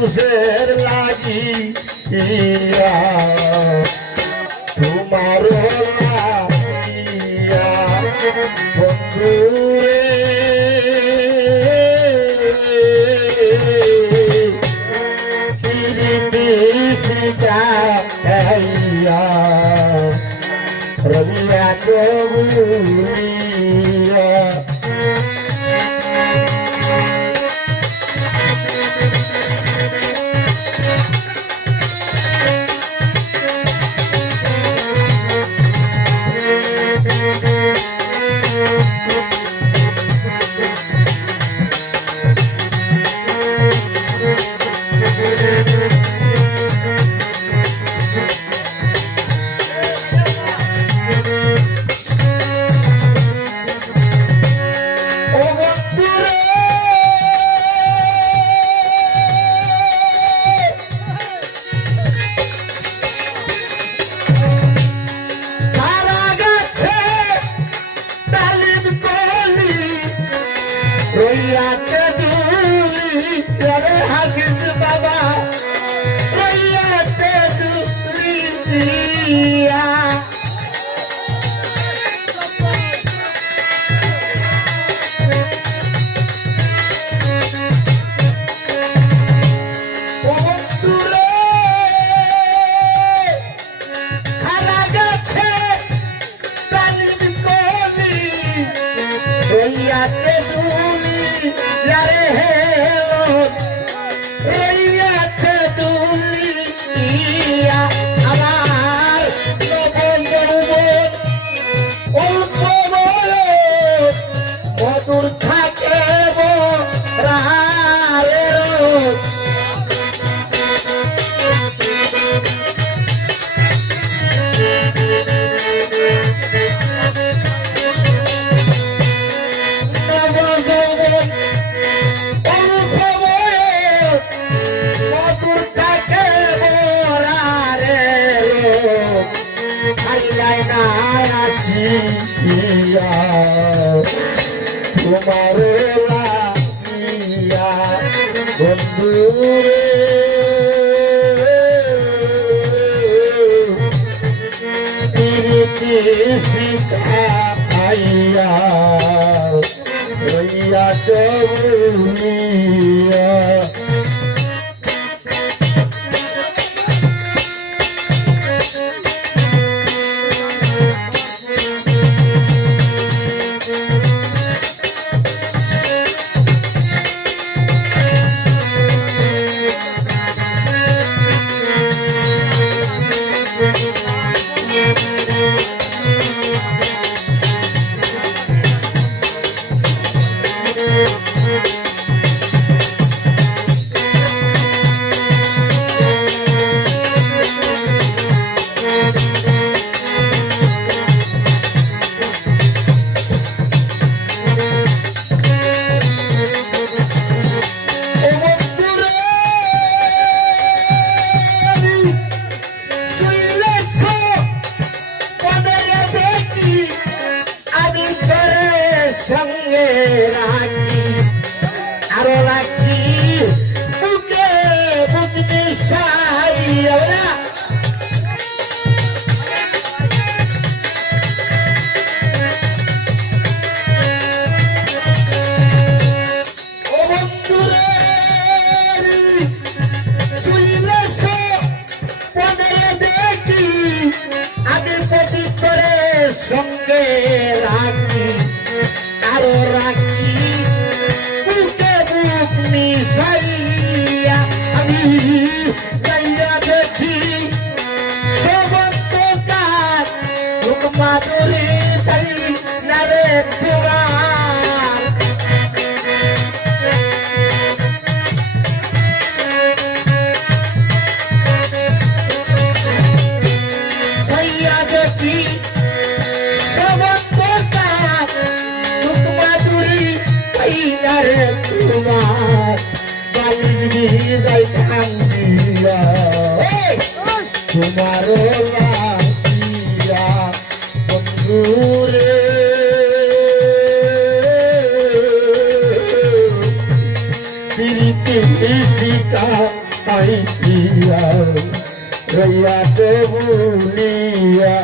तुझेर लागी तुम्हार लागिया बंधु रविया कबूलिया রইয়াতে দুলি রে হাফিজ বাবা রইয়াতে দুলি দিয়া ও বন্ধুরে খালা গাছে তালিম কলি রইয়াতে यारे हेलो रैया थे दुनिया আমার নবযৌবন অল্প বয়স মধুর থাকে বরারে তোমার লাগিয়া বন্ধু প্রীতি শিখাইয়া রইয়া চলিয়া সঙ্গে রাখি আরো রাখি বুকে বুক মিশাইয়া ও বন্ধুরে শুইলেছ পদে দেখি আমি পবিত্র সঙ্গে রাখি আরো রাখি বুকে বুক মিশাইয়া আমি যাইয়া দেখি সবন্তকার বুক মাধুরী পাই না রে তোমার যাইয়া দেখি তোমার বালিশ যাই কান্দিয়া তোমার লাগিয়া বন্ধুরে প্রীতি শিকা আইয়া রইয়া তো ভুলিয়া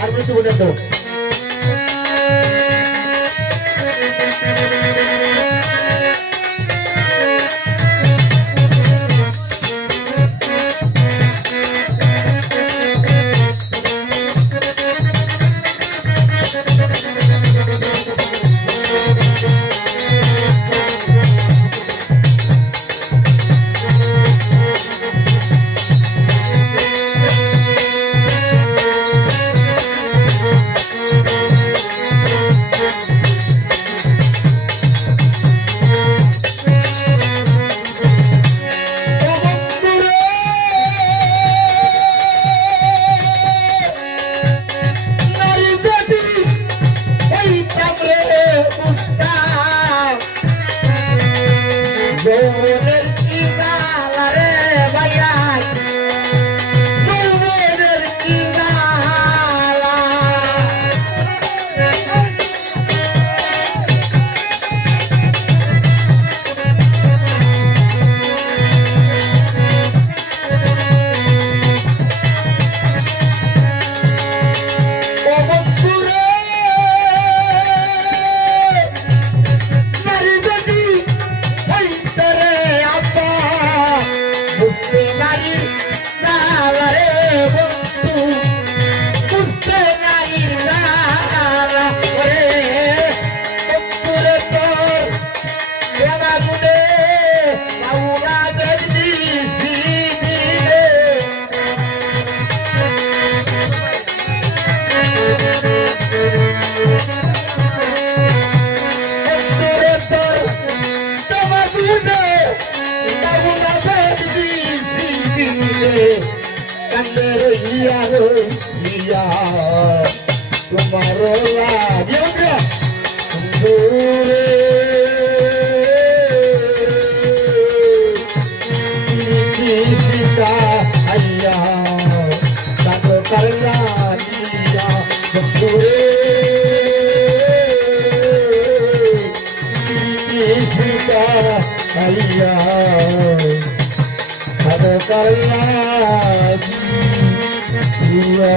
আর একটু বলে তো যৌবনের কি গালা রে ভাইয়া যৌবনের কি গালা ও বন্ধুরে নারী যদি হইতরে আব্বা বুঝতে নারীর গালা রে বন্ধু বুঝতে নারীর গালা ওরে বন্ধুরে তোর প্রেমা গুনে বাউলা বেদি সিদিনে বন্ধুরে তোর প্রেমা গুনে বাউলা বেদি সিদিনে কান্দে রইয়া রইয়া তোমার লাগে বন্ধুরে শিকা আইয়া তাতো করলা দিয়া বন্ধুরে শিকা আইয়া তাতো করলা দিয়া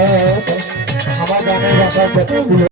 আমার গানের ভাষা কতগুলো